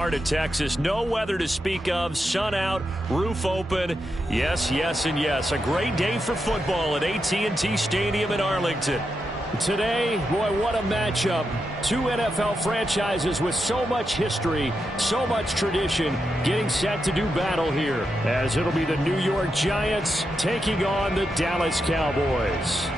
To Texas, no weather to speak of, sun out, roof open, yes, yes, and yes. A great day for football at AT&T Stadium in Arlington. Today, boy, what a matchup. Two NFL franchises with so much history, so much tradition, getting set to do battle here, as it'll be the New York Giants taking on the Dallas Cowboys.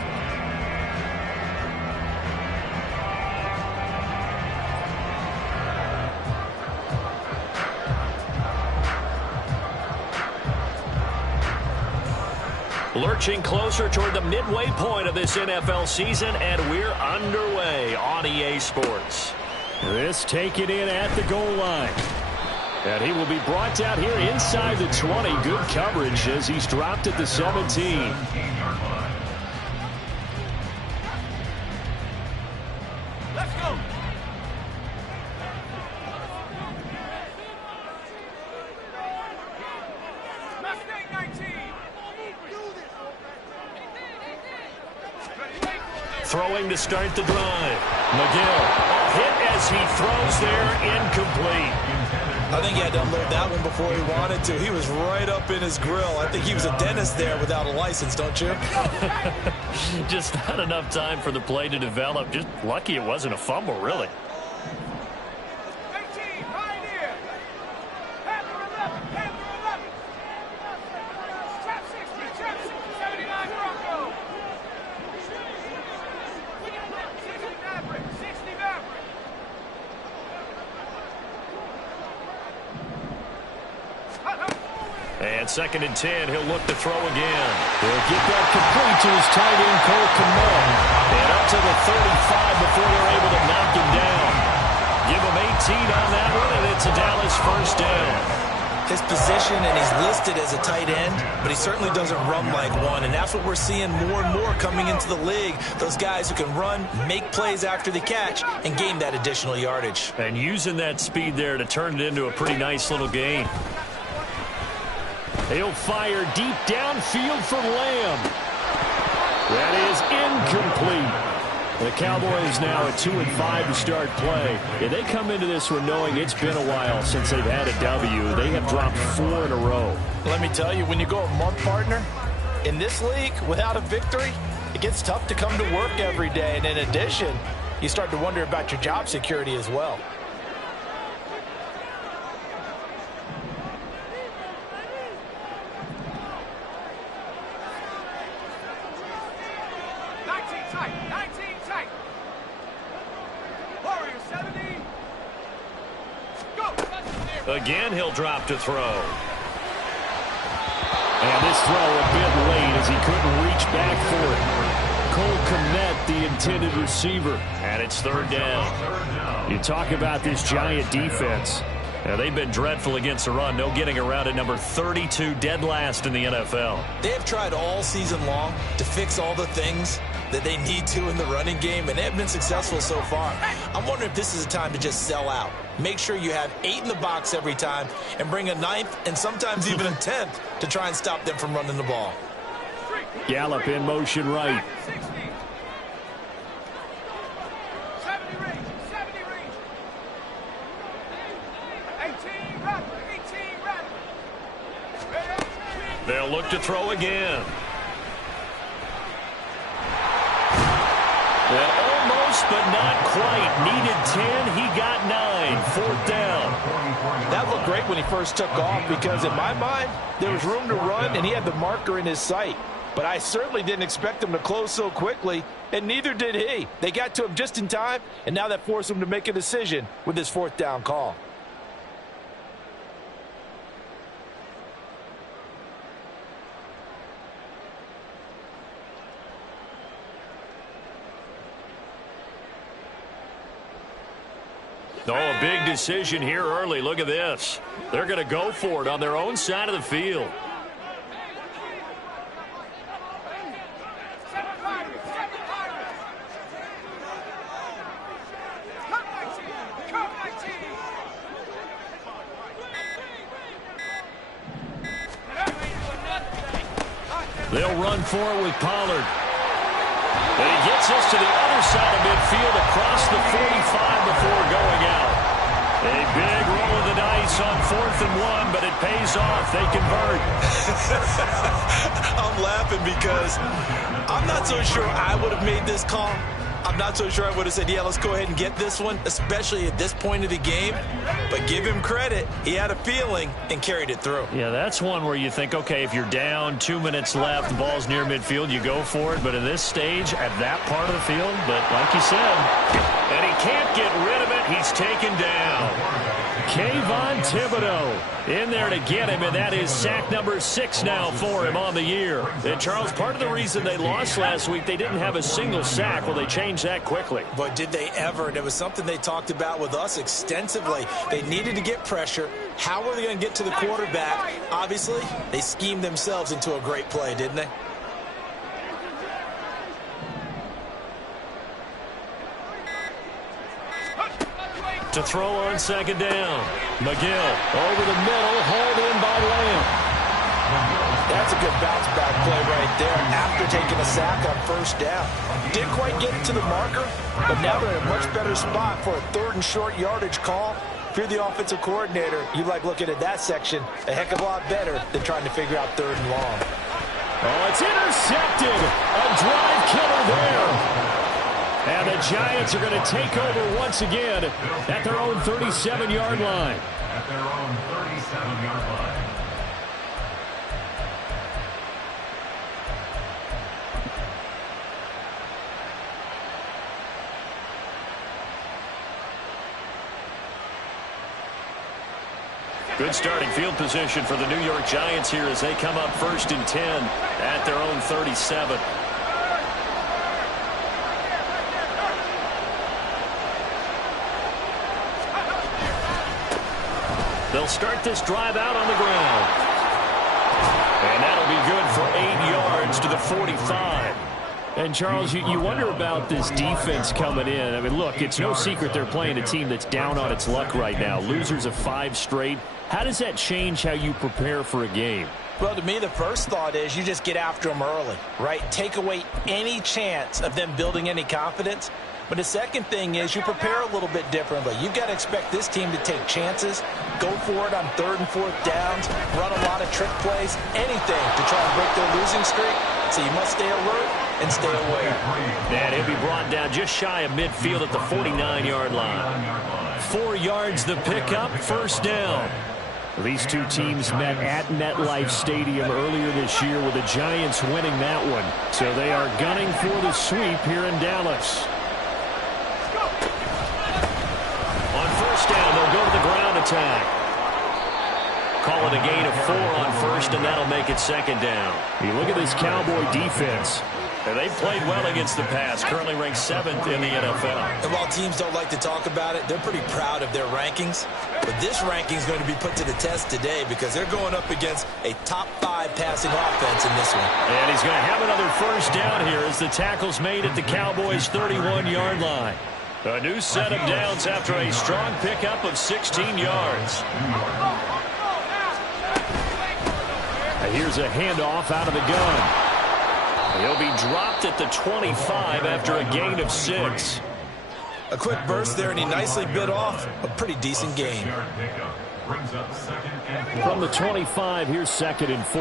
Lurching closer toward the midway point of this NFL season, and we're underway on EA Sports. This taken in at the goal line. And he will be brought down here inside the 20. Good coverage as he's dropped at the 17. Let's go. Throwing to start the drive. McGill hit as he throws there, incomplete. I think he had to unload that one before he wanted to. He was right up in his grill. I think he was a dentist there without a license, don't you? Just not enough time for the play to develop. Just lucky it wasn't a fumble, really. And 2nd and 10, he'll look to throw again. He'll get that complete to his tight end, Cole Kmet. And up to the 35 before they're able to knock him down. Give him 18 on that one, and it's a Dallas first down. His position, and he's listed as a tight end, but he certainly doesn't run like one, and that's what we're seeing more and more coming into the league. Those guys who can run, make plays after the catch, and gain that additional yardage. And using that speed there to turn it into a pretty nice little gain. He'll fire deep downfield for Lamb. That is incomplete. The Cowboys now at 2-5 to start play. Yeah, they come into this one knowing it's been a while since they've had a W. They have dropped 4 in a row. Let me tell you, when you go a month, partner, in this league without a victory, it gets tough to come to work every day. And in addition, you start to wonder about your job security as well. Again, he'll drop to throw. And this throw a bit late as he couldn't reach back for it. Cole Kmet, the intended receiver. And it's 3rd down. You talk about this Giant defense. Now, they've been dreadful against the run. No getting around at number 32, dead last in the NFL. They have tried all season long to fix all the things that they need to in the running game, and they have been successful so far. I'm wondering if this is a time to just sell out. Make sure you have 8 in the box every time and bring a 9th and sometimes even a 10th to try and stop them from running the ball. Gallup in motion right. They'll look to throw again. Well, almost, but not quite. Needed 10. He got 9. 4th down. That looked great when he first took off because, in my mind, there was room to run, and he had the marker in his sight. But I certainly didn't expect him to close so quickly, and neither did he. They got to him just in time, and now that forced him to make a decision with his 4th down call. Oh, a big decision here early. Look at this. They're going to go for it on their own side of the field. They'll run for it with Pollard. And he gets us to the other side of midfield across the 45 before going out. A big roll of the 1, but it pays off. They convert. I'm laughing because I'm not so sure I would have made this call. I'm not so sure I would have said, yeah, let's go ahead and get this one, especially at this point of the game. But give him credit. He had a feeling and carried it through. Yeah, that's one where you think, okay, if you're down, 2 minutes left, the ball's near midfield, you go for it. But in this stage, at that part of the field, but like you said, and he can't get rid of it. He's taken down. Kayvon Thibodeau in there to get him, and that is sack number 6 now for him on the year. And, Charles, part of the reason they lost last week, they didn't have a single sack. Well, they changed that quickly. But did they ever? And it was something they talked about with us extensively. They needed to get pressure. How were they going to get to the quarterback? Obviously, they schemed themselves into a great play, didn't they? To throw on second down. McGill over the middle, hauled in by Lamb. That's a good bounce back play right there after taking a sack on first down. Didn't quite get to the marker, but now they're in a much better spot for a 3rd and short yardage call. If you're the offensive coordinator, you like looking at that section a heck of a lot better than trying to figure out 3rd and long. Oh, it's intercepted. A drive killer there. And the Giants are going to take over once again at their own 37-yard line. At their own 37-yard line. Good starting field position for the New York Giants here as they come up 1st and 10 at their own 37. They'll start this drive out on the ground. And that'll be good for 8 yards to the 45. And, Charles, you wonder about this defense coming in. I mean, look, it's no secret they're playing a team that's down on its luck right now. Losers of 5 straight. How does that change how you prepare for a game? Well, to me, the first thought is you just get after them early, right? Take away any chance of them building any confidence. But the second thing is you prepare a little bit differently. You've got to expect this team to take chances, go for it on 3rd and 4th downs, run a lot of trick plays, anything to try and break their losing streak. So you must stay alert and stay aware. And he'll be brought down just shy of midfield at the 49-yard line. 4 yards the pickup, 1st down. These two teams met at MetLife Stadium earlier this year with the Giants winning that one. So they are gunning for the sweep here in Dallas. On 1st down, they'll go to the ground attack. Call it a gain of 4 on 1st, and that'll make it 2nd down. You look at this Cowboy defense. And they've played well against the pass, currently ranked 7th in the NFL. And while teams don't like to talk about it, they're pretty proud of their rankings. But this ranking is going to be put to the test today because they're going up against a top 5 passing offense in this one. And he's going to have another 1st down here as the tackle's made at the Cowboys' 31-yard line. A new set of downs after a strong pickup of 16 yards. And here's a handoff out of the gun. He'll be dropped at the 25 after a gain of 6. A quick burst there, and he nicely bit off a pretty decent gain. From the 25, here's 2nd and 4.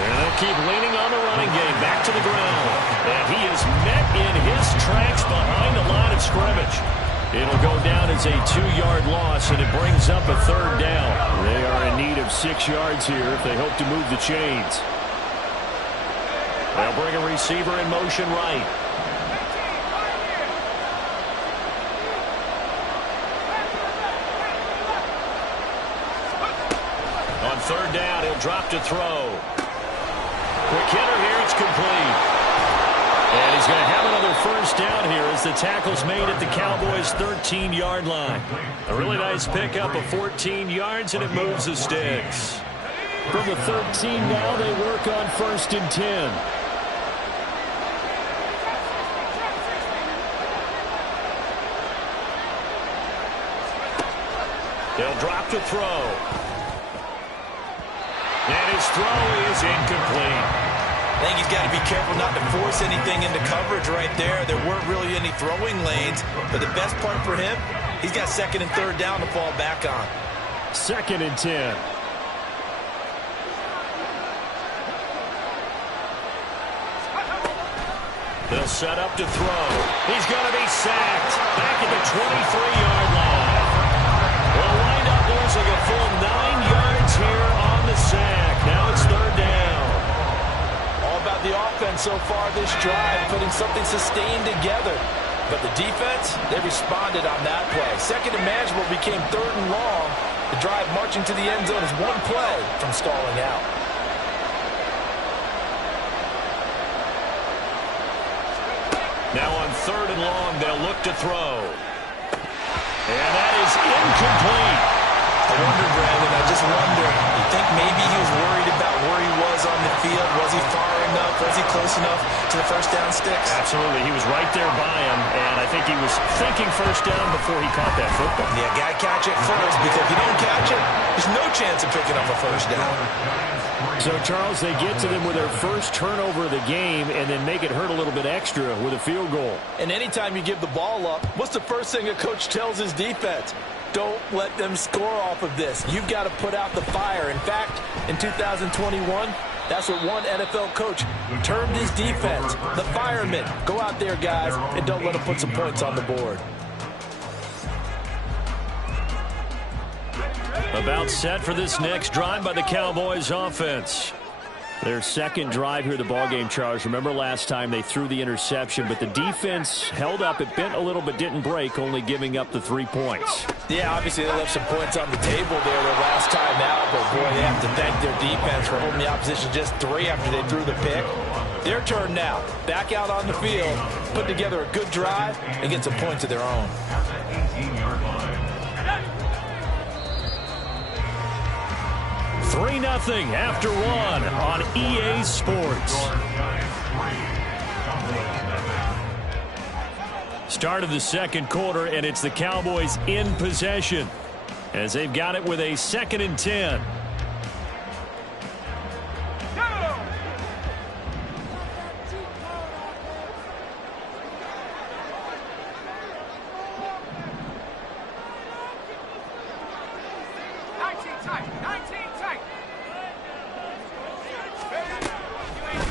And they'll keep leaning on the running game. Back to the ground. And he is met in his tracks behind the line of scrimmage. It'll go down as a 2-yard loss, and it brings up a 3rd down. They are in need of 6 yards here if they hope to move the chains. They'll bring a receiver in motion right. On 3rd down, he'll drop to throw. Quick hitter here, it's complete. And he's going to have another 1st down here as the tackle's made at the Cowboys' 13-yard line. A really nice pickup of 14 yards, and it moves the sticks. From the 13 now, they work on 1st and 10. They'll drop to throw. And his throw is incomplete. I think he's got to be careful not to force anything into coverage right there. There weren't really any throwing lanes, but the best part for him, he's got second and third down to fall back on. 2nd and 10. They'll set up to throw. He's going to be sacked. Back at the 23-yard line. Well, wind up losing a full 9 yards here on the sack. Now it's 3rd down. All about the offense so far this drive, putting something sustained together. But the defense, they responded on that play. Second and manageable became 3rd and long. The drive marching to the end zone is one play from stalling out. Now on 3rd and long, they'll look to throw. And that is incomplete. I wonder, Brandon, I just wonder, you think maybe he was worried about where he was on the field? Was he far enough? Was he close enough to the first down sticks? Absolutely. He was right there by him, and I think he was thinking first down before he caught that football. Yeah, got to catch it first, because if you don't catch it, there's no chance of picking up a first down. So, Charles, they get to them with their first turnover of the game and then make it hurt a little bit extra with a field goal. And anytime you give the ball up, what's the first thing a coach tells his defense? Don't let them score off of this. You've got to put out the fire. In fact, in 2021, that's what one NFL coach termed his defense, the firemen. Go out there, guys, and don't let them put some points on the board. About set for this next drive by the Cowboys offense. Their second drive here of the ballgame, Charles. Remember last time they threw the interception, but the defense held up. It bent a little but didn't break, only giving up the 3 points. Yeah, obviously they left some points on the table there their last time out, but boy, they have to thank their defense for holding the opposition just 3 after they threw the pick. Their turn now. Back out on the field, put together a good drive, and get some points of their own. 3-0 after 1 on EA Sports. Start of the second quarter, and it's the Cowboys in possession as they've got it with a 2nd and 10.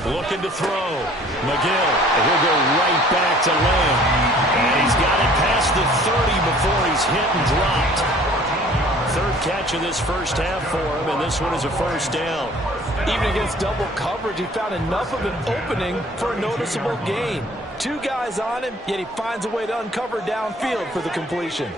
Looking to throw. McGill. And he'll go right back to Lamb. And he's got it past the 30 before he's hit and dropped. 3rd catch of this first half for him, and this one is a first down. Even against double coverage, he found enough of an opening for a noticeable gain. 2 guys on him, yet he finds a way to uncover downfield for the completion.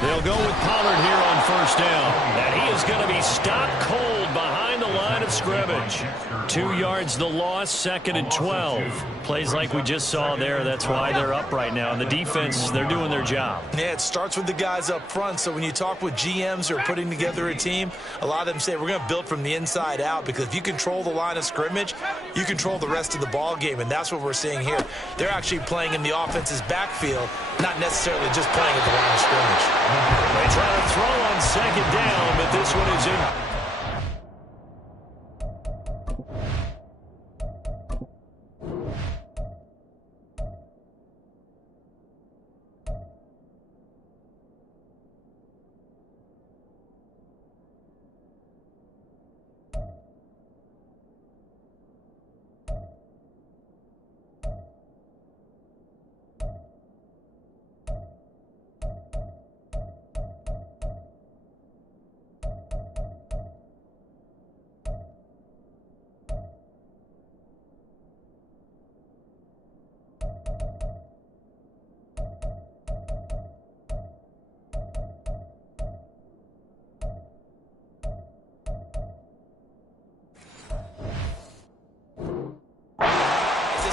They'll go with Pollard here on first down. And he is going to be stopped cold behind the line of scrimmage. 2 yards the loss, 2nd and 12. Plays like we just saw there. That's why they're up right now. And the defense, they're doing their job. Yeah, it starts with the guys up front. So when you talk with GMs who are putting together a team, a lot of them say we're going to build from the inside out, because if you control the line of scrimmage, you control the rest of the ball game. And that's what we're seeing here. They're actually playing in the offense's backfield, not necessarily just playing at the line of scrimmage. They try to throw on 2nd down, but this one is in.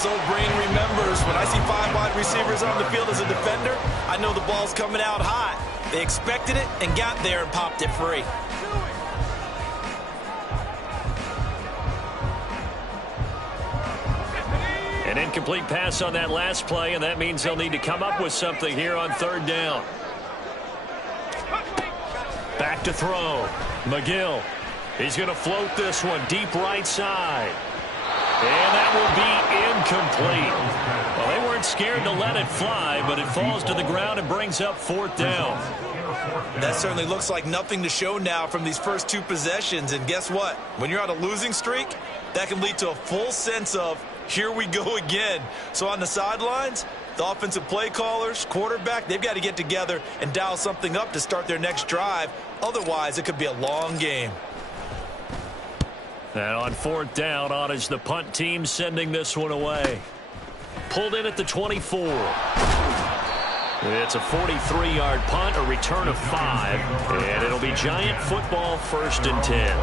Old brain remembers when I see 5 wide receivers on the field as a defender, I know the ball's coming out hot. They expected it and got there and popped it free. An incomplete pass on that last play, and that means they'll need to come up with something here on 3rd down. Back to throw. McGill. He's going to float this one deep right side. And that will be incomplete. Well, they weren't scared to let it fly, but it falls to the ground and brings up 4th down. That certainly looks like nothing to show now from these first 2 possessions. And guess what? When you're on a losing streak, that can lead to a full sense of, here we go again. So on the sidelines, the offensive play callers, quarterback, they've got to get together and dial something up to start their next drive. Otherwise, it could be a long game. And on 4th down, on is the punt team sending this one away. Pulled in at the 24. It's a 43-yard punt, a return of 5, and it'll be Giant football, 1st and 10.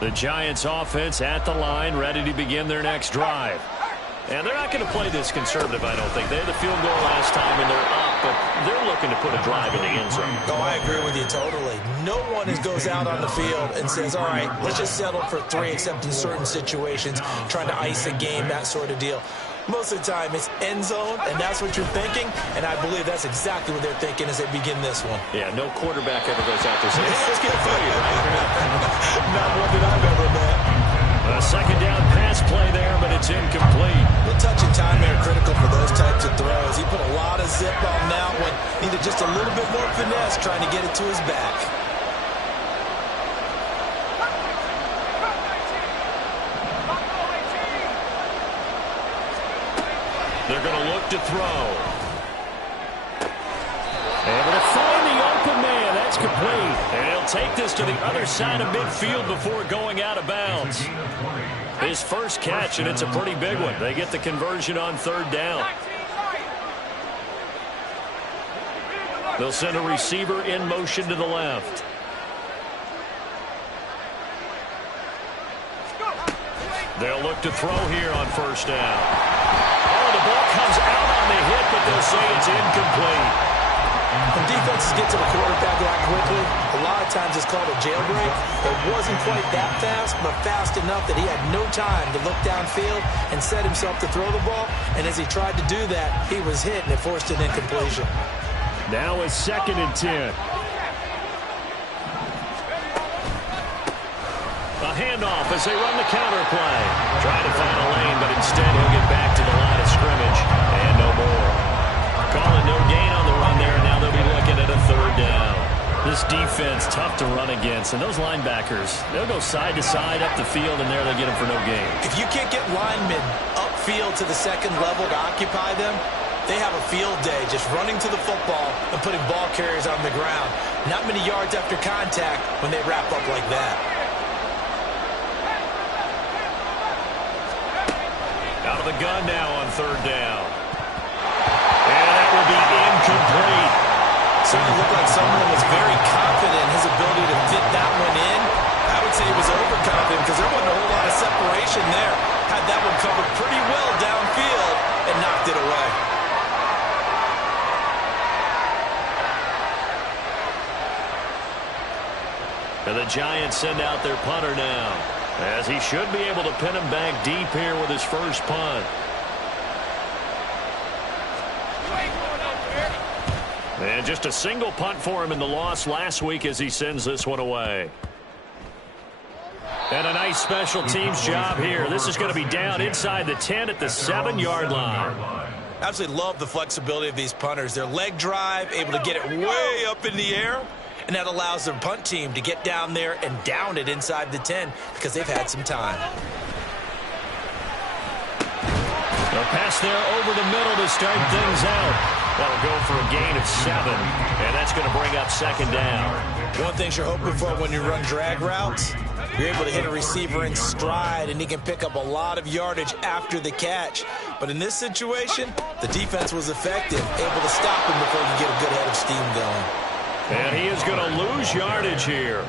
The Giants offense at the line, ready to begin their next drive. And they're not going to play this conservative, I don't think. They had the field goal last time, and they're up, but they're looking to put a drive in the end zone. Oh, I agree with you totally. No one goes out on the field and says, all right, let's just settle for 3, except in certain situations, trying to ice a game, that sort of deal. Most of the time, it's end zone, and that's what you're thinking, and I believe that's exactly what they're thinking as they begin this one. Yeah, no quarterback ever goes out there saying, hey, let's get a play. Not one that I've ever met. A 2nd down pass play there, but it's incomplete. The touch and timing are critical for those types of throws. He put a lot of zip on that one. Needed just a little bit more finesse trying to get it to his back. They're going to look to throw. Able to find the open man. That's complete. And he'll take this to the other side of midfield before going out of bounds. His first catch, and it's a pretty big one. They get the conversion on 3rd down. They'll send a receiver in motion to the left. They'll look to throw here on 1st down. Oh, the ball comes out on the hit, but they'll say it's incomplete. When defenses get to the quarterback that quickly, a lot of times it's called a jailbreak. It wasn't quite that fast, but fast enough that he had no time to look downfield and set himself to throw the ball. And as he tried to do that, he was hit, and it forced an incompletion. Now it's 2nd and 10. A handoff as they run the counter play. Trying to find a lane, but instead he'll get back to the line of scrimmage. And no more. Calling no gain on the run there, and now they'll be looking at a 3rd down. This defense, tough to run against, and those linebackers, they'll go side to side up the field, and there they'll get them for no gain. If you can't get linemen upfield to the 2nd level to occupy them, they have a field day just running to the football and putting ball carriers on the ground. Not many yards after contact when they wrap up like that. Out of the gun now on 3rd down. And that will be incomplete. Certainly looked like someone was very confident in his ability to fit that one in. I would say he was overconfident because there wasn't a whole lot of separation there. Had that one covered pretty well downfield and knocked it away. And the Giants send out their punter now, as he should be able to pin him back deep here with his first punt. And just a single punt for him in the loss last week as he sends this one away. And a nice special teams job here. This is going to be down inside the 10 at the 7-yard line. Absolutely love the flexibility of these punters. Their leg drive, able to get it way up in the air. And that allows their punt team to get down there and down it inside the 10 because they've had some time. A pass there over the middle to start things out. That'll go for a gain of 7, and that's going to bring up 2nd down. One thing you're hoping for when you run drag routes, you're able to hit a receiver in stride, and he can pick up a lot of yardage after the catch. But in this situation, the defense was effective, able to stop him before you get a good head of steam going. And he is going to lose yardage here.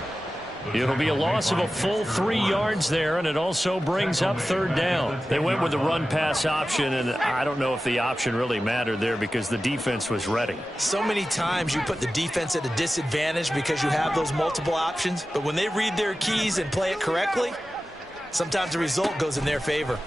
It'll be a loss of a full 3 yards there, and it also brings up 3rd down. They went with the run-pass option, and I don't know if the option really mattered there because the defense was ready. So many times you put the defense at a disadvantage because you have those multiple options, but when they read their keys and play it correctly, sometimes the result goes in their favor.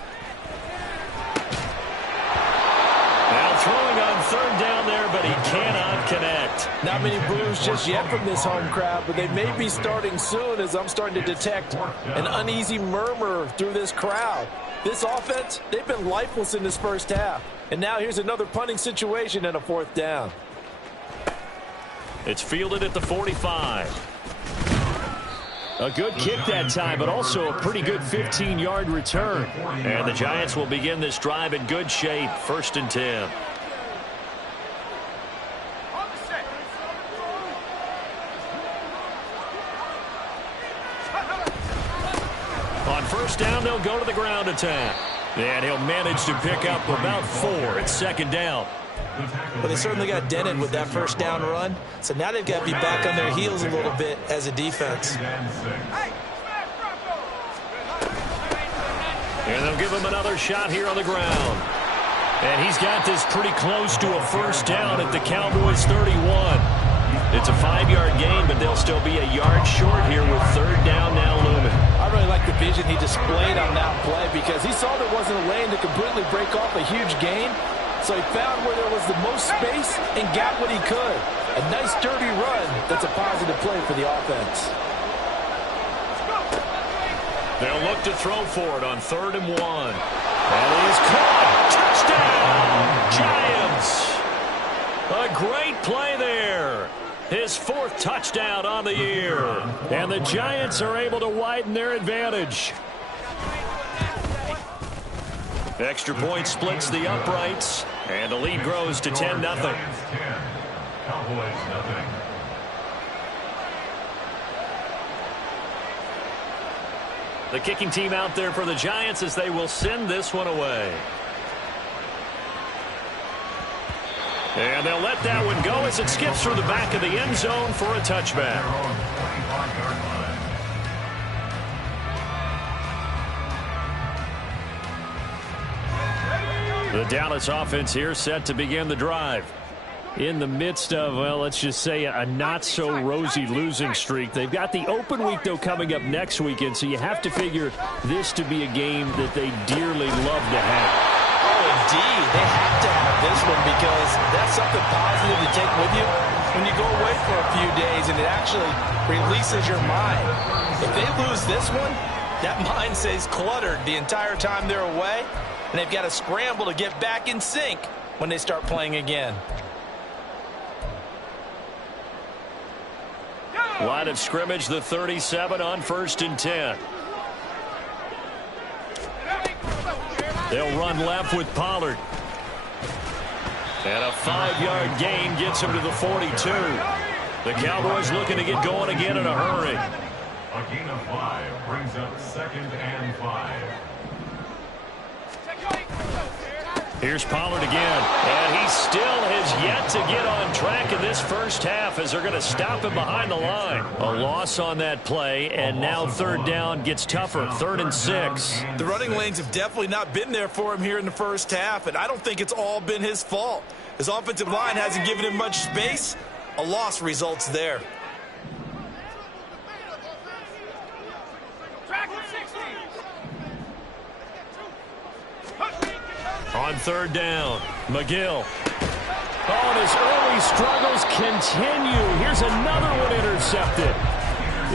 throwing on third down there, but he cannot connect. Not many boos just yet from this home crowd, but they may be starting soon as I'm starting to detect an uneasy murmur through this crowd. This offense, they've been lifeless in this first half. And now here's another punting situation and a fourth down. It's fielded at the 45. A good kick that time, but also a pretty good 15-yard return. And the Giants will begin this drive in good shape, 1st and 10. On 1st down, they'll go to the ground attack. And he'll manage to pick up about 4 at 2nd down. Well, they certainly got dented with that first down run. So now they've got to be back on their heels a little bit as a defense. And they'll give him another shot here on the ground. And he's got this pretty close to a 1st down at the Cowboys 31. It's a 5-yard gain, but they'll still be a yard short here with 3rd down now looming. I really like the vision he displayed on that play because he saw there wasn't a lane to completely break off a huge gain. So he found where there was the most space and got what he could. A nice, dirty run that's a positive play for the offense. They'll look to throw for it on 3rd and 1. And he's caught. Touchdown, Giants. A great play there. His 4th touchdown on the year. And the Giants are able to widen their advantage. Extra point splits the uprights, and the lead grows to 10-0. Cowboys nothing. The kicking team out there for the Giants as they will send this one away. And they'll let that one go as it skips through the back of the end zone for a touchback. The Dallas offense here set to begin the drive. In the midst of, well, let's just say a not-so-rosy losing streak. They've got the open week, though, coming up next weekend, so you have to figure this to be a game that they dearly love to have. Oh, indeed. They have to have this one because that's something positive to take with you when you go away for a few days, and it actually releases your mind. If they lose this one, that mind stays cluttered the entire time they're away, and they've got to scramble to get back in sync when they start playing again. Line of scrimmage, the 37 on 1st and 10. They'll run left with Pollard. And a 5-yard gain gets him to the 42. The Cowboys looking to get going again in a hurry. A gain of 5 brings up 2nd and 5. Here's Pollard again, and he still has yet to get on track in this first half as they're going to stop him behind the line. A loss on that play, and now 3rd down gets tougher, 3rd and 6. The running lanes have definitely not been there for him here in the first half, and I don't think it's all been his fault. His offensive line hasn't given him much space. A loss results there. On 3rd down, McGill. Oh, and his early struggles continue. Here's another one intercepted.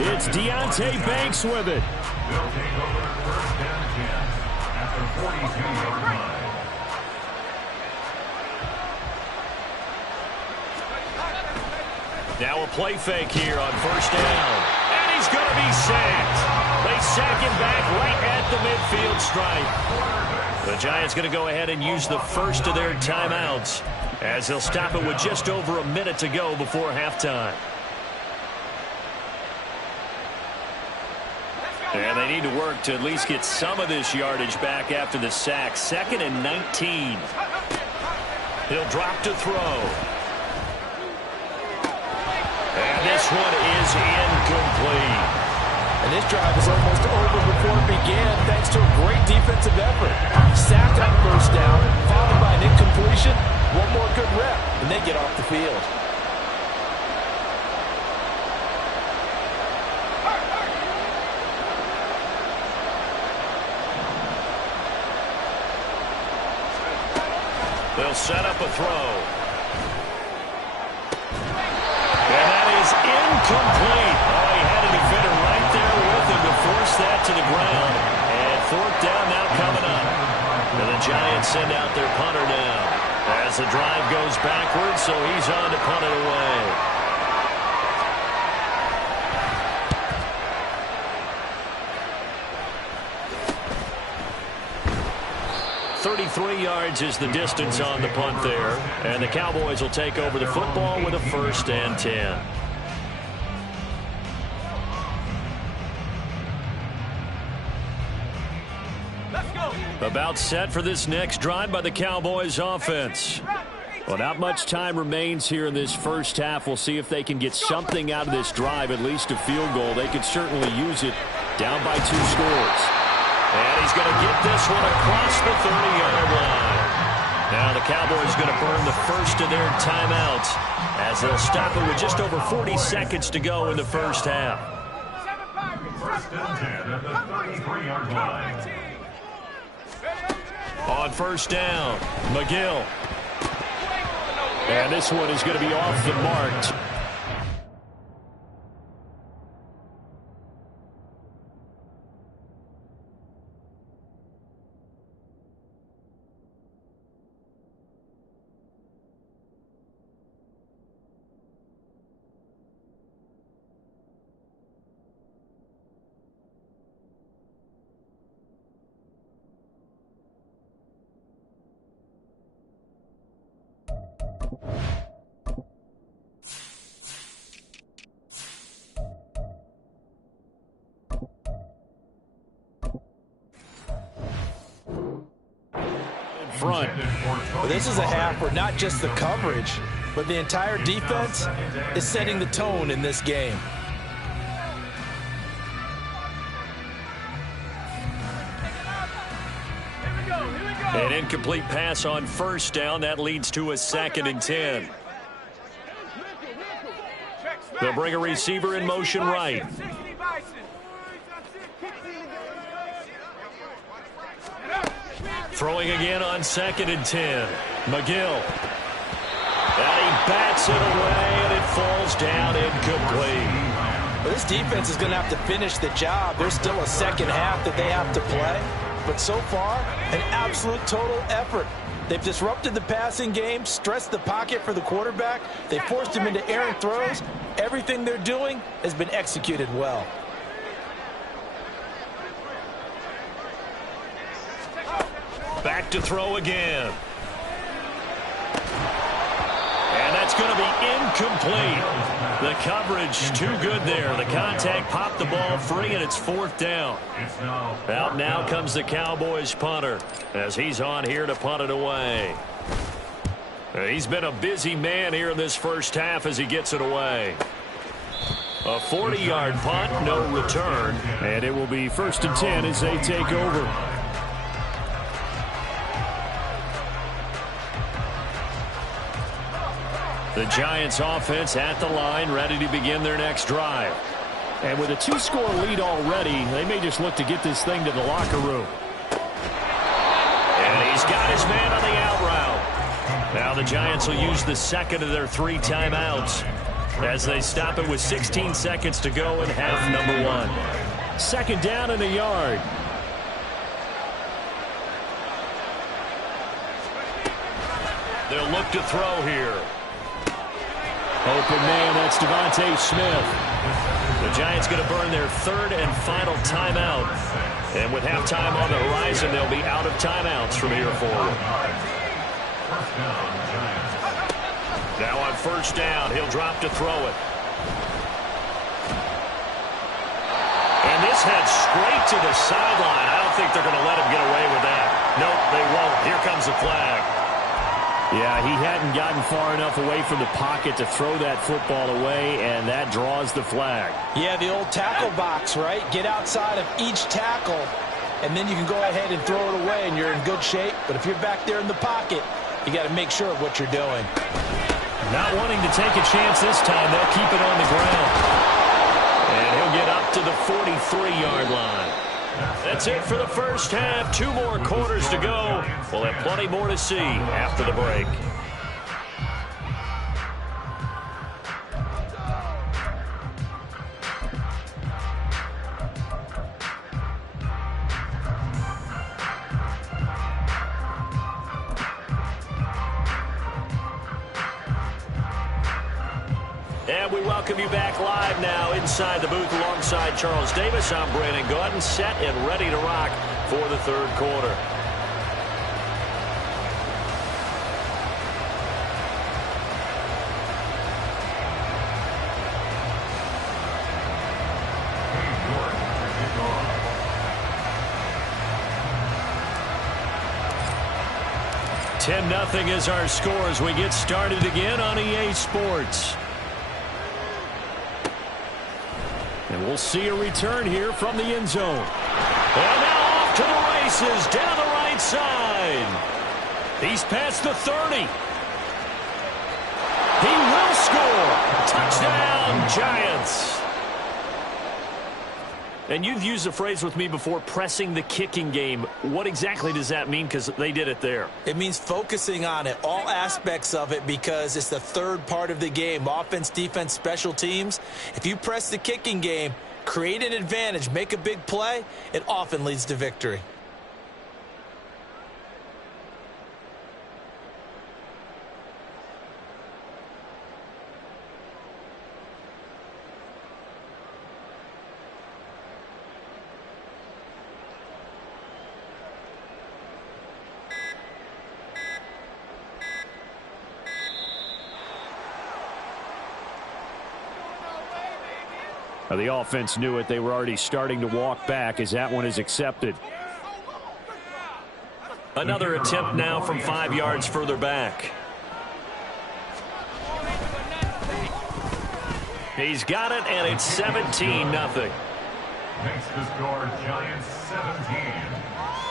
It's Deonte Banks with it. They'll take over 1st and 10 at the 42-yard line. Now a play fake here on 1st down. And he's going to be sacked. They sack him back right at the midfield stripe. The Giants going to go ahead and use the first of their timeouts as they'll stop it with just over a minute to go before halftime. And they need to work to at least get some of this yardage back after the sack. 2nd and 19. He'll drop to throw. And this one is incomplete. And this drive is almost over before it began thanks to a great defensive effort. Sacked on 1st down, followed by an incompletion. One more good rep, and they get off the field. They'll They'll set up a throw. And that is incomplete. Oh, he had a defender right there with him to force that to the ground. And fourth down now coming up. And the Giants send out their punter now. As the drive goes backwards, so he's on to punt it away. 33 yards is the distance on the punt there. And the Cowboys will take over the football with a 1st and 10. About set for this next drive by the Cowboys offense. Well, not much time remains here in this first half. We'll see if they can get something out of this drive, at least a field goal. They could certainly use it down by 2 scores. And he's going to get this one across the 30-yard line. Now the Cowboys going to burn the first of their timeouts as they'll stop it with just over 40 seconds to go in the first half. 1st and 10 at the 33-yard line. On 1st down, McGill. And this one is going to be off the mark. Front. Well, this is a half where not just the coverage, but the entire defense is setting the tone in this game. An incomplete pass on 1st down. That leads to a 2nd and 10. They'll bring a receiver in motion right. Throwing again on 2nd and 10. McGill. And he bats it away, and it falls down incomplete. Well, this defense is going to have to finish the job. There's still a second half that they have to play. But so far, an absolute total effort. They've disrupted the passing game, stressed the pocket for the quarterback. They forced him into errant throws. Everything they're doing has been executed well. Back to throw again. And that's going to be incomplete. The coverage too good there. The contact popped the ball free, and it's 4th down. Out now comes the Cowboys punter as he's on here to punt it away. He's been a busy man here in this first half as he gets it away. A 40-yard punt, no return. And it will be 1st and 10 as they take over. The Giants offense at the line, ready to begin their next drive. And with a 2-score lead already, they may just look to get this thing to the locker room. And he's got his man on the out route. Now the Giants will use the 2nd of their 3 timeouts as they stop it with 16 seconds to go in half number 1. 2nd down and a yard. They'll look to throw here. Open man, that's Devontae Smith. The Giants going to burn their 3rd and final timeout. And with halftime on the horizon, they'll be out of timeouts from here forward. Now on 1st down, he'll drop to throw it. And this heads straight to the sideline. I don't think they're going to let him get away with that. Nope, they won't. Here comes the flag. Yeah, he hadn't gotten far enough away from the pocket to throw that football away, and that draws the flag. Yeah, the old tackle box, right? Get outside of each tackle, and then you can go ahead and throw it away, and you're in good shape. But if you're back there in the pocket, you got to make sure of what you're doing. Not wanting to take a chance this time, they'll keep it on the ground. And he'll get up to the 43-yard line. That's it for the first half. 2 more quarters to go. We'll have plenty more to see after the break. And we welcome you back live now inside the booth alongside Charles Davis. I'm Brandon Gaudin, set and ready to rock for the third quarter. Nothing is our score as we get started again on EA Sports. And we'll see a return here from the end zone. And now off to the races down the right side. He's past the 30. He will score. Touchdown, Giants. And you've used the phrase with me before, pressing the kicking game. What exactly does that mean? Because they did it there. It means focusing on it, all aspects of it, because it's the third part of the game. Offense, defense, special teams. If you press the kicking game, create an advantage, make a big play, it often leads to victory. The offense knew it. They were already starting to walk back as that one is accepted. Another attempt now from 5 yards further back. He's got it, and it's 17-0. Makes the score Giants 17.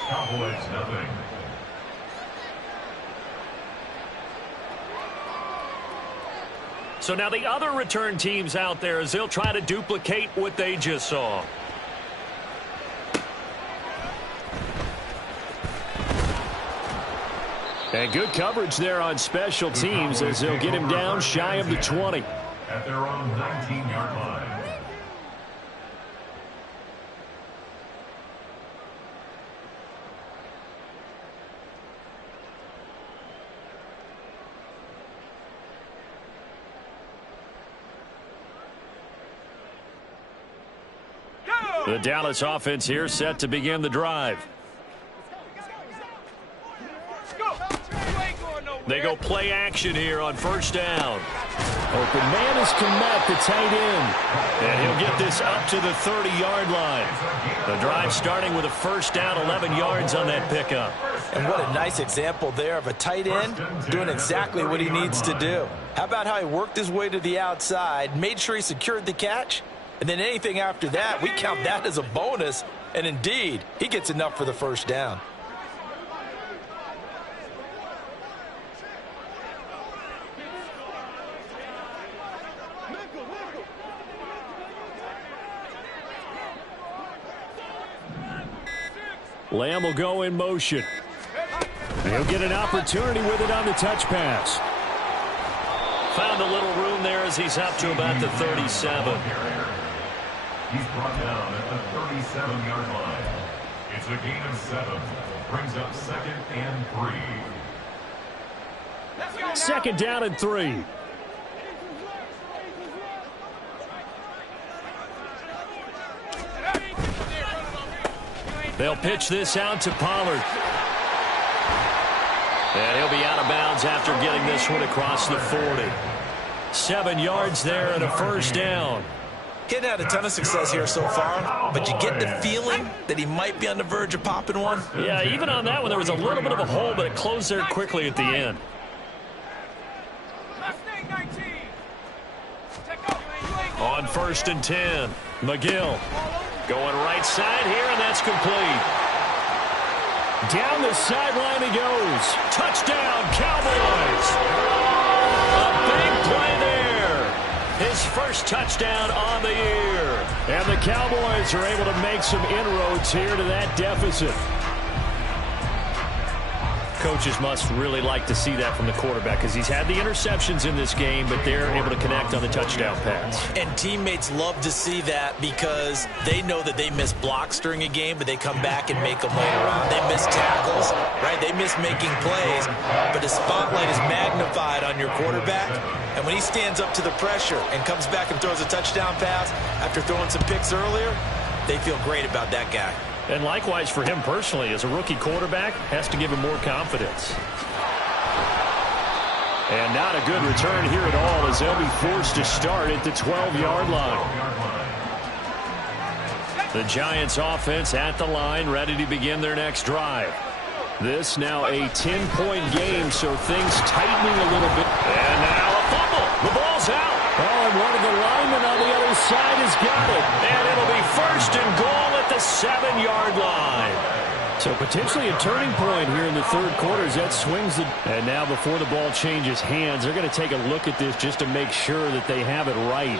Cowboys nothing. So now the other return teams out there as they'll try to duplicate what they just saw. And good coverage there on special teams as they'll get him down shy of the 20. At their own 19-yard line. The Dallas offense here set to begin the drive. They go play action here on first down. Open man is Komet, the tight end. And he'll get this up to the 30-yard line. The drive starting with a first down, 11 yards on that pickup. And what a nice example there of a tight end doing exactly what he needs to do. How about how he worked his way to the outside, made sure he secured the catch, and then anything after that, we count that as a bonus. And indeed, he gets enough for the first down. Lamb will go in motion. He'll get an opportunity with it on the touch pass. Found a little room there as he's up to about the 37. He's brought down at the 37-yard line. It's a gain of 7. Brings up 2nd and 3. Second down and 3. They'll pitch this out to Pollard. And he'll be out of bounds after getting this one across the 40. 7 yards there and a first down. He hadn't had a ton of success here so far, but you get the feeling that he might be on the verge of popping one. Yeah, even on that one, there was a little bit of a hole, but it closed there quickly at the end. On 1st and 10, McGill going right side here, and that's complete. Down the sideline he goes. Touchdown, Cowboys. A big play there. His first touchdown on the year. And the Cowboys are able to make some inroads here to that deficit. Coaches must really like to see that from the quarterback because he's had the interceptions in this game, but they're able to connect on the touchdown pass. And teammates love to see that because they know that they miss blocks during a game, but they come back and make them later on. They miss tackles, right? They miss making plays, but the spotlight is magnified on your quarterback. And when he stands up to the pressure and comes back and throws a touchdown pass after throwing some picks earlier, they feel great about that guy. And likewise for him personally, as a rookie quarterback, has to give him more confidence. And not a good return here at all as they'll be forced to start at the 12-yard line. The Giants offense at the line, ready to begin their next drive. This now a 10-point game, so things tightening a little bit. And now a fumble. The ball's out. Oh, and one of the linemen on the other side has got it. And it'll be first and goal at the 7-yard line. So potentially a turning point here in the third quarter as that swings the... And now before the ball changes hands, they're going to take a look at this just to make sure that they have it right.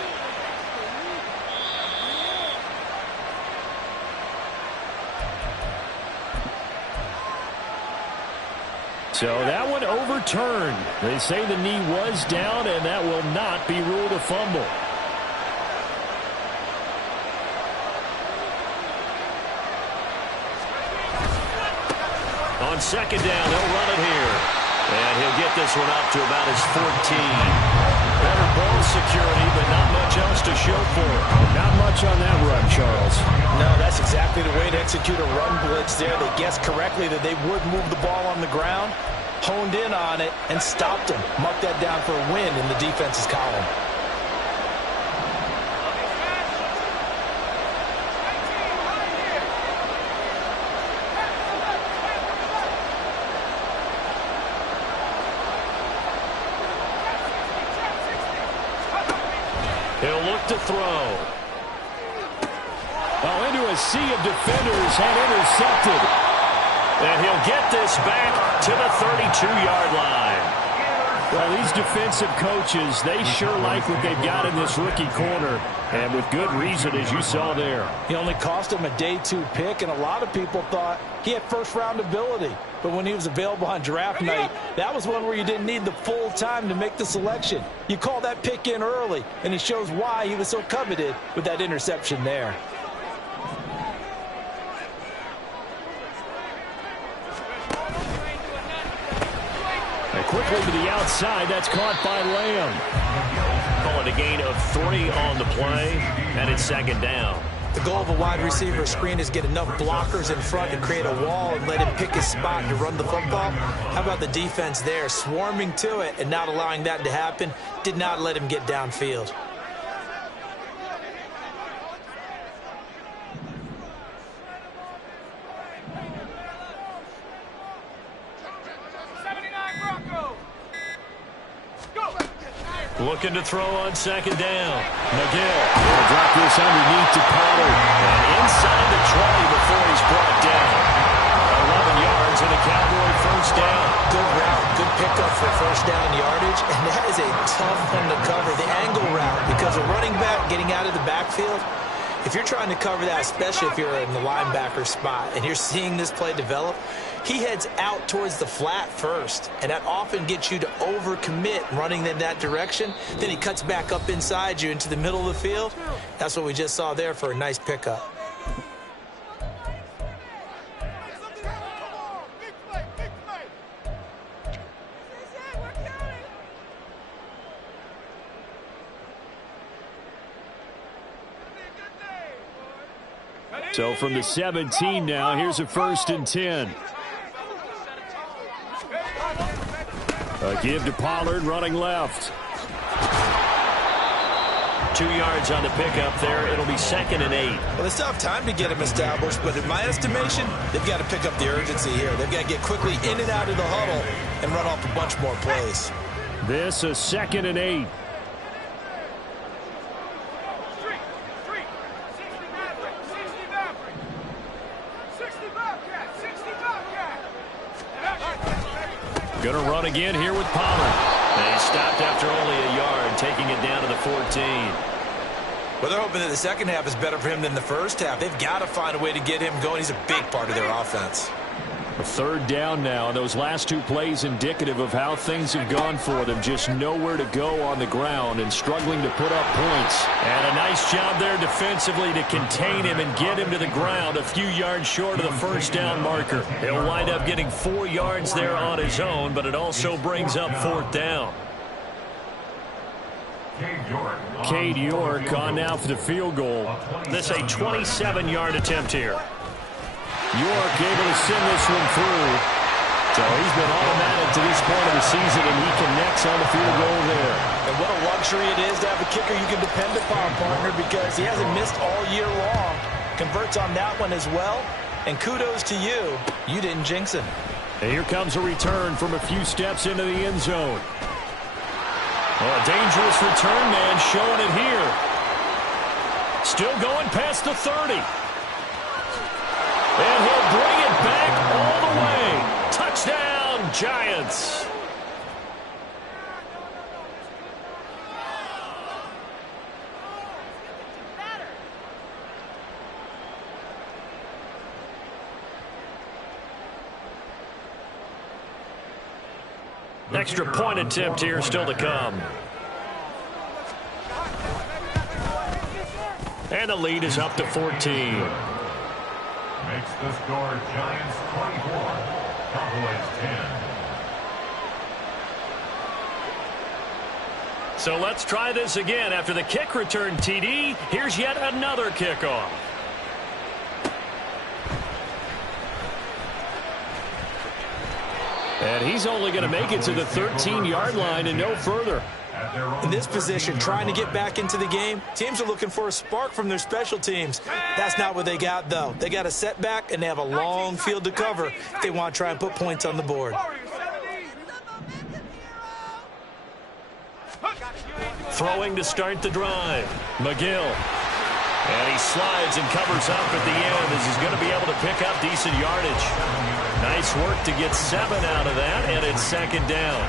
So that one overturned. They say the knee was down, and that will not be ruled a fumble. On second down, they'll run it here. And he'll get this one up to about his 14. Better ball security, but not much else to show for it. Not much on that run, Charles. No, that's exactly the way to execute a run blitz there. They guessed correctly that they would move the ball on the ground, honed in on it, and stopped him. Marked that down for a win in the defense's column. He'll look to throw. Oh, into a sea of defenders and intercepted. And he'll get this back to the 32-yard line. Well, these defensive coaches, they sure like what they've got in this rookie corner. And with good reason, as you saw there. He only cost him a day 2 pick, and a lot of people thought he had first-round ability. But when he was available on draft night, that was one where you didn't need the full time to make the selection. You call that pick in early, and it shows why he was so coveted with that interception there. And quickly to the outside, that's caught by Lamb. Call it a gain of 3 on the play, and it's second down. The goal of a wide receiver screen is get enough blockers in front to create a wall and let him pick his spot to run the football. How about the defense there, swarming to it and not allowing that to happen? Did not let him get downfield. Looking to throw on second down. McGill will drop this underneath to Pollard. And inside the 20 before he's brought down. 11 yards and a Cowboy first down. Good route, good pickup for first down yardage. And that is a tough one to cover, the angle route. Because a running back getting out of the backfield, if you're trying to cover that, especially if you're in the linebacker spot and you're seeing this play develop, he heads out towards the flat first, and that often gets you to overcommit running in that direction. Then he cuts back up inside you into the middle of the field. That's what we just saw there for a nice pickup. So from the 17 now, here's a 1st and 10. A give to Pollard, running left. 2 yards on the pickup there. It'll be 2nd and 8. Well, they still have time to get him established, but in my estimation, they've got to pick up the urgency here. They've got to get quickly in and out of the huddle and run off a bunch more plays. This a 2nd and 8. Going to run again here with Pollard. And he stopped after only a yard, taking it down to the 14. Well, they're hoping that the second half is better for him than the first half. They've got to find a way to get him going. He's a big part of their offense. A third down now. Those last two plays indicative of how things have gone for them. Just nowhere to go on the ground and struggling to put up points. And a nice job there defensively to contain him and get him to the ground a few yards short of the first down marker. He'll wind up getting 4 yards there on his own, but it also brings up fourth down. Cade York on now for the field goal. This a 27-yard attempt here. York able to send this one through. So he's been automatic to this point of the season, and he connects on the field goal there. And what a luxury it is to have a kicker you can depend upon, partner, because he hasn't missed all year long. Converts on that one as well. And kudos to you. You didn't jinx him. And here comes a return from a few steps into the end zone. Oh, a dangerous return man showing it here. Still going past the 30. And he'll bring it back all the way. Touchdown, Giants. Extra point attempt here still to come. And the lead is up to 14. Makes the score Giants 24, Cowboys 10. So let's try this again. After the kick return TD, here's yet another kickoff. And he's only going to make it to the 13-yard line and no further. In this position, trying to get back into the game, teams are looking for a spark from their special teams. That's not what they got, though. They got a setback, and they have a long field to cover if they want to try and put points on the board. Throwing to start the drive. McGill. And he slides and covers up at the end as he's going to be able to pick up decent yardage. Nice work to get 7 out of that, and it's second down.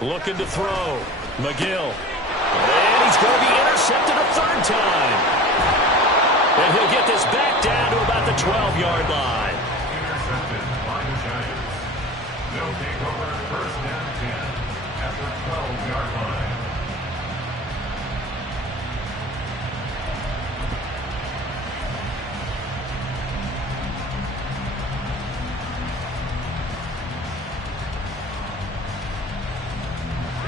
Looking to throw. McGill. And he's going to be intercepted a third time. And he'll get this back down to about the 12-yard line. Intercepted by the Giants. They'll take over first down 10 at the 12-yard line.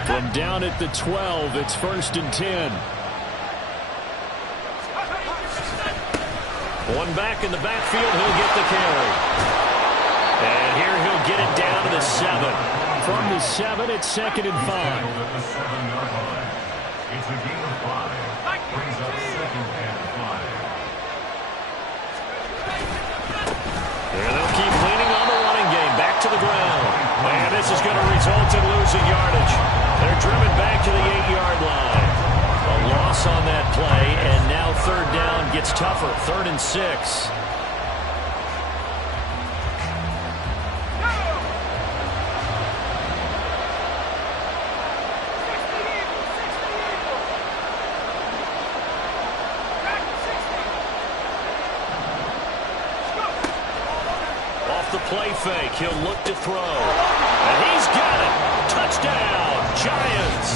From down at the 12, it's first and 10. One back in the backfield, he'll get the carry. And here he'll get it down to the 7. From the 7, it's second and 5. At the 7-yard line. It's a gain of 5. Brings up second and 5. And they'll keep leaning on the running game. Back to the ground. And this is going to result in losing yardage. They're driven back to the 8-yard line. A loss on that play, and now third down gets tougher. 3rd and 6. Off the play fake, he'll look to throw. And he's got it. Touchdown, Giants.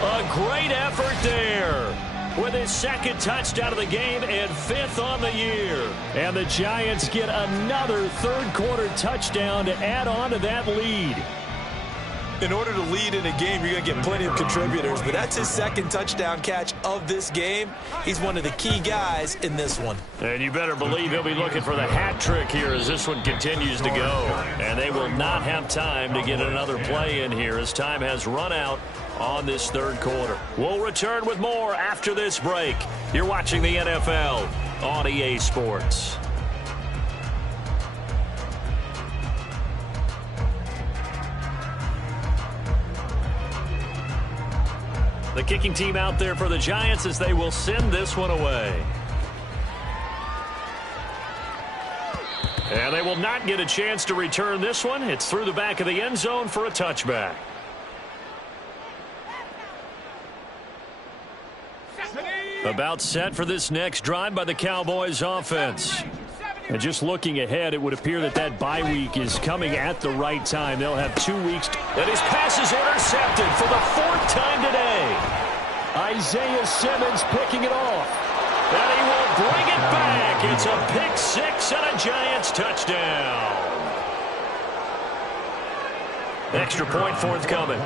A great effort there with his second touchdown of the game and 5th on the year. And the Giants get another third-quarter touchdown to add on to that lead. In order to lead in a game, you're going to get plenty of contributors, but that's his second touchdown catch of this game. He's one of the key guys in this one. And you better believe he'll be looking for the hat trick here as this one continues to go. And they will not have time to get another play in here as time has run out on this third quarter. We'll return with more after this break. You're watching the NFL on EA Sports. The kicking team out there for the Giants as they will send this one away. And they will not get a chance to return this one. It's through the back of the end zone for a touchback. About set for this next drive by the Cowboys offense. And just looking ahead, it would appear that that bye week is coming at the right time. They'll have 2 weeks. And his pass is intercepted for the 4th time today. Isaiah Simmons picking it off. And he will bring it back. It's a pick 6 and a Giants touchdown. Extra point forthcoming.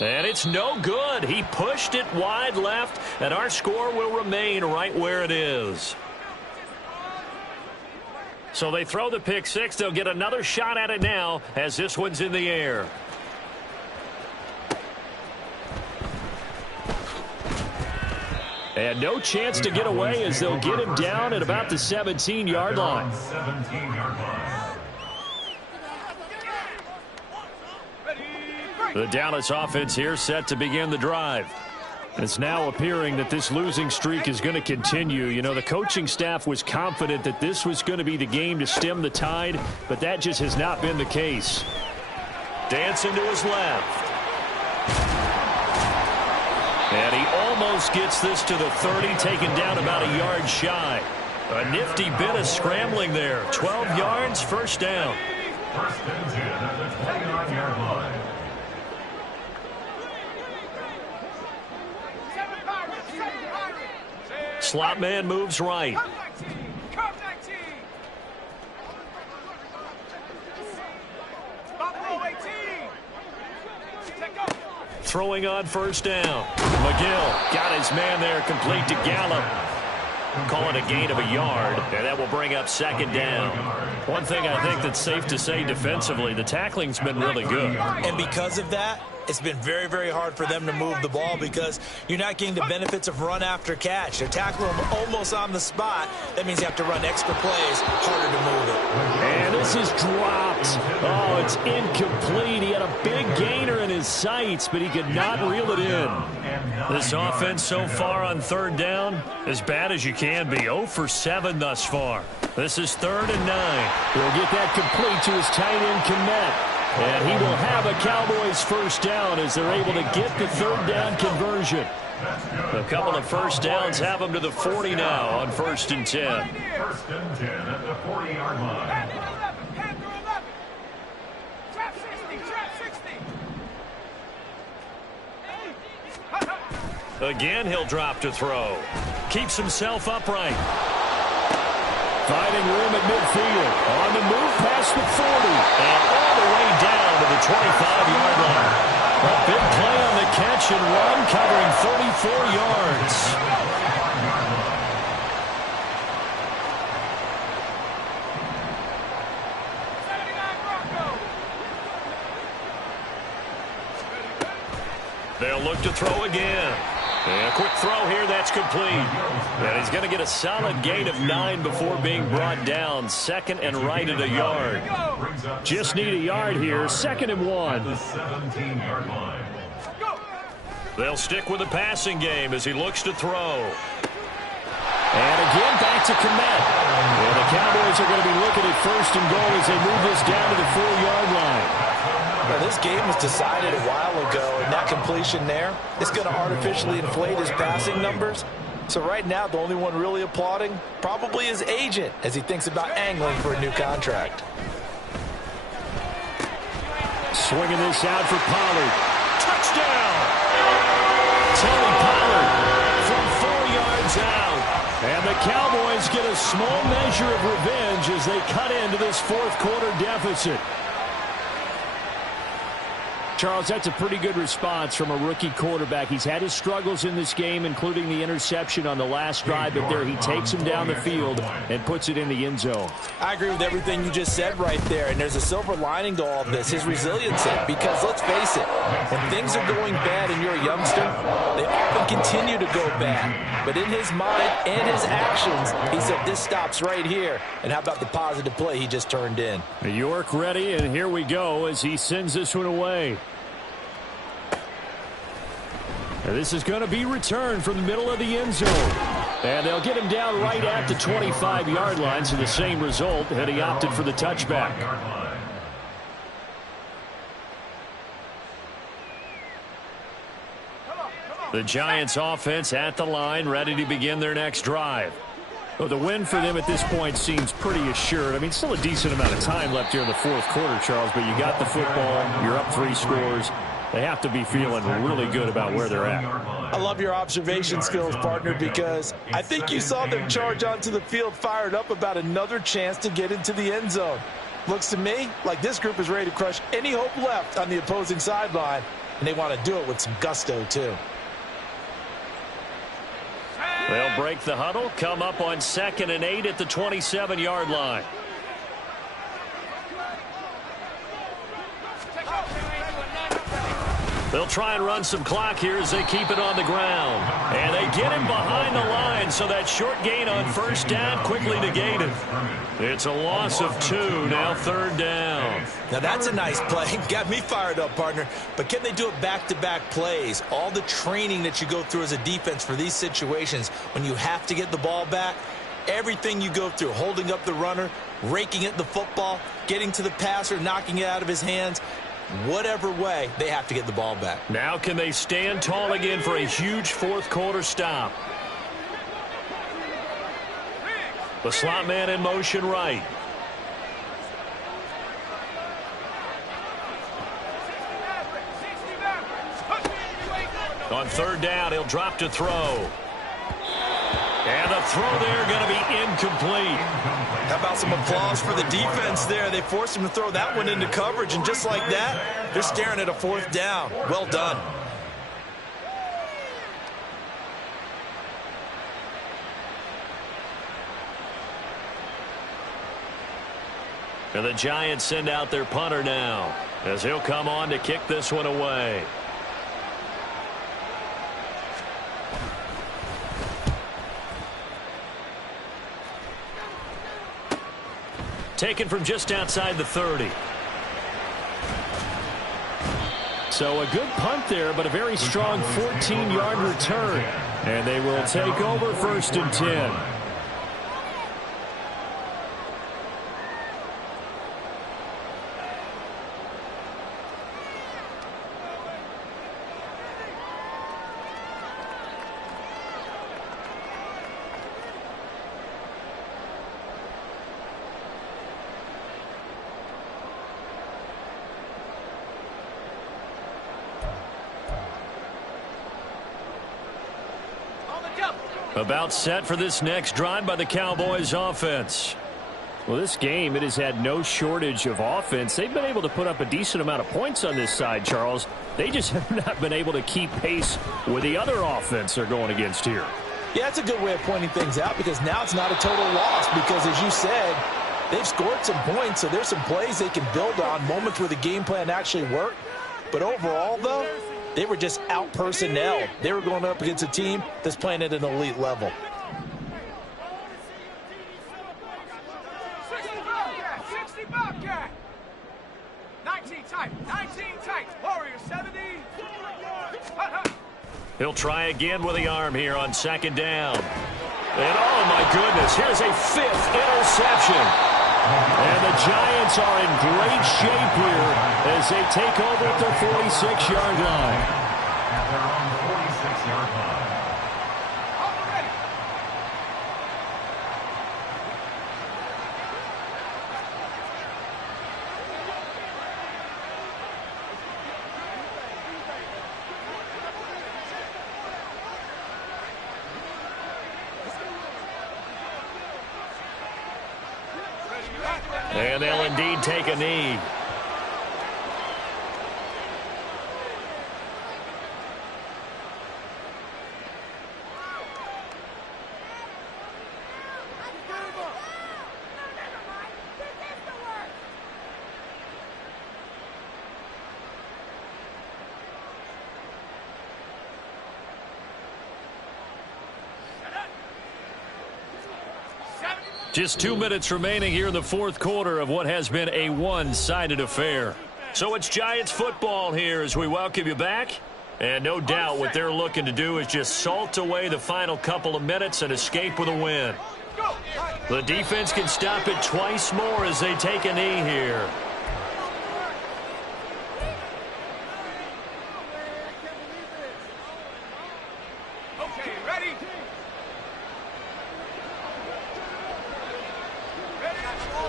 And it's no good. He pushed it wide left, and our score will remain right where it is. So they throw the pick 6. They'll get another shot at it now as this one's in the air. And no chance to get away as they'll get him down at about the 17-yard line. The Dallas offense here set to begin the drive. It's now appearing that this losing streak is going to continue. You know, the coaching staff was confident that this was going to be the game to stem the tide, but that just has not been the case. Dancing to his left. And he almost gets this to the 30, taken down about a yard shy. A nifty bit of scrambling there. 12 yards, first down. First and 10 at the 29-yard line. Slot man moves right. Throwing on first down. McGill got his man there, complete to Gallup. Call it a gain of a yard, and that will bring up second down. One thing I think that's safe to say defensively, the tackling's been really good. And because of that, it's been very, very hard for them to move the ball because you're not getting the benefits of run after catch. They're tackling them almost on the spot. That means you have to run extra plays, harder to move it. And this is dropped. Oh, it's incomplete. He had a big gainer in his sights, but he could not reel it in. This offense so far on third down, as bad as you can be. 0 for 7 thus far. This is 3rd and 9. He'll get that complete to his tight end, Kmet. And he will have a Cowboys first down as they're able to get the third down conversion. A couple of first downs have them to the 40 now on 1st and 10. First and 10 at the 40-yard line. Again, he'll drop to throw. Keeps himself upright. Finding room at midfield. On the move past the 40. And all the way down to the 25-yard line. A big play on the catch and run, covering 34 yards. They'll look to throw again. And a quick throw here, that's complete. And he's going to get a solid gain of 9 before being brought down. 2nd and right at a yard. Just need a yard here. 2nd and 1. The 17-yard line. They'll stick with the passing game as he looks to throw. And again, back to Kmet. And the Cowboys are going to be looking at 1st and goal as they move this down to the 4-yard line. Well, this game was decided a while ago, and that completion there is going to artificially inflate his passing numbers. So right now, the only one really applauding probably his agent as he thinks about angling for a new contract. Swinging this out for Pollard. Touchdown! Tony Pollard from 4 yards out. And the Cowboys get a small measure of revenge as they cut into this 4th quarter deficit. Charles, that's a pretty good response from a rookie quarterback. He's had his struggles in this game, including the interception on the last drive, but there he takes him down the field and puts it in the end zone. I agree with everything you just said right there, and there's a silver lining to all of this, his resiliency, because let's face it, when things are going bad and you're a youngster, they often continue to go bad. But in his mind and his actions, he said, this stops right here. And how about the positive play he just turned in? York ready, and here we go as he sends this one away. And this is going to be returned from the middle of the end zone. And they'll get him down right at the 25-yard line, so the same result, and he opted for the touchback. The Giants offense at the line, ready to begin their next drive. Well, the win for them at this point seems pretty assured. I mean, still a decent amount of time left here in the fourth quarter, Charles, but you got the football, you're up 3 scores. They have to be feeling really good about where they're at. I love your observation skills, partner, because I think you saw them charge onto the field fired up about another chance to get into the end zone. Looks to me like this group is ready to crush any hope left on the opposing sideline, and they want to do it with some gusto, too. They'll break the huddle, come up on 2nd and 8 at the 27-yard line. They'll try and run some clock here as they keep it on the ground. And they get him behind the line, so that short gain on first down quickly negated. It's a loss of 2, now 3rd down. Now that's a nice play. Got me fired up, partner. But can they do it back-to-back plays? All the training that you go through as a defense for these situations, when you have to get the ball back, everything you go through, holding up the runner, raking at the football, getting to the passer, knocking it out of his hands, whatever way, they have to get the ball back. Now can they stand tall again for a huge fourth quarter stop? The slot man in motion right. On 3rd down, he'll drop to throw. And the throw there going to be incomplete. How about some applause for the defense there? They forced him to throw that one into coverage, and just like that, they're staring at a 4th down. Well done. And the Giants send out their punter now, as he'll come on to kick this one away. Taken from just outside the 30. So a good punt there, but a very strong 14-yard return. And they will take over 1st and 10. About set for this next drive by the Cowboys offense. Well, this game, it has had no shortage of offense. They've been able to put up a decent amount of points on this side, Charles. They just have not been able to keep pace with the other offense they're going against here. Yeah, that's a good way of pointing things out, because now it's not a total loss, because as you said, they've scored some points, so there's some plays they can build on, moments where the game plan actually worked. But overall, though, they were just out personnel. They were going up against a team that's playing at an elite level. 19 tight, Warriors 70. He'll try again with the arm here on 2nd down. And oh my goodness, here's a 5th interception. And the Giants are in great shape here as they take over at their 46-yard line. At their own 46-yard line. And they'll indeed take a knee. Just 2 minutes remaining here in the fourth quarter of what has been a one-sided affair. So it's Giants football here as we welcome you back. And no doubt what they're looking to do is just salt away the final couple of minutes and escape with a win. The defense can stop it twice more as they take a knee here. Okay, ready?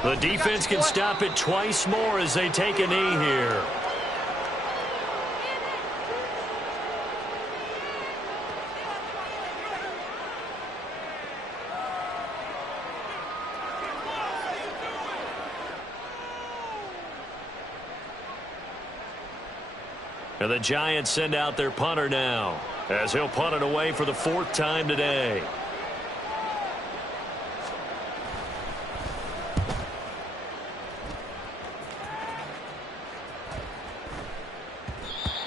The defense can stop it twice more as they take a knee here. And the Giants send out their punter now, as he'll punt it away for the fourth time today.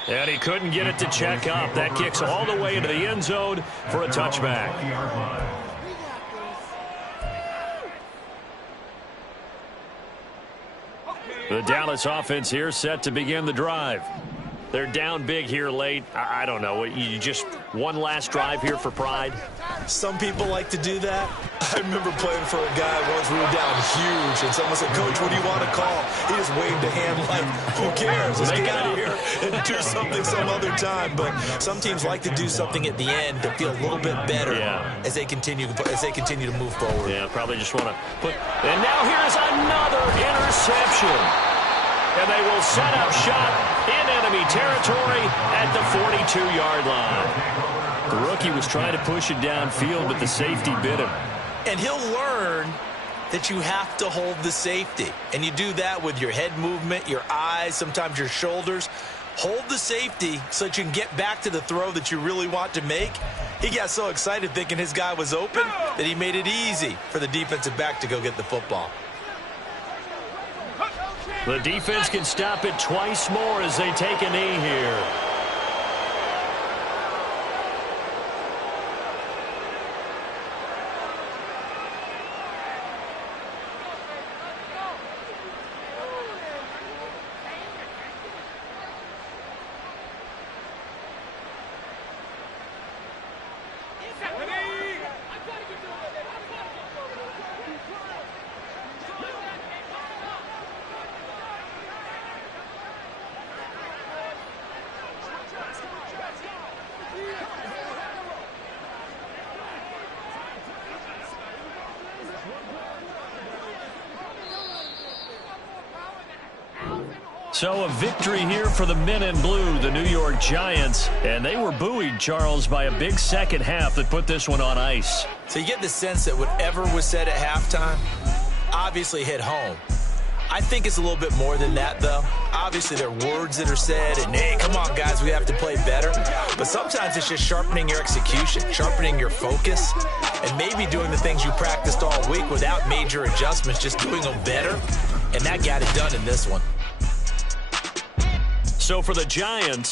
And he couldn't get it to check up. That kicks all the way into the end zone for a touchback. The Dallas offense here set to begin the drive. They're down big here late. I don't know. You just one last drive here for pride? Some people like to do that. I remember playing for a guy once. We were down huge, and someone said, "Coach, what do you want to call?" He just waved a hand like, who cares? Let's get out of here and do something some other time. But some teams like to do something at the end to feel a little bit better as they continue to move forward. Yeah, probably just want to put. And now here's another interception. And they will set up shop in enemy territory at the 42-yard line. The rookie was trying to push it downfield, but the safety bit him. And he'll learn that you have to hold the safety. And you do that with your head movement, your eyes, sometimes your shoulders. Hold the safety so that you can get back to the throw that you really want to make. He got so excited thinking his guy was open that he made it easy for the defensive back to go get the football. The defense can stop it twice more as they take a knee here. So a victory here for the men in blue, the New York Giants. And they were buoyed, Charles, by a big second half that put this one on ice. So you get the sense that whatever was said at halftime obviously hit home. I think it's a little bit more than that, though. Obviously, there are words that are said, and, hey, come on, guys, we have to play better. But sometimes it's just sharpening your execution, sharpening your focus, and maybe doing the things you practiced all week without major adjustments, just doing them better. And that got it done in this one. So for the Giants,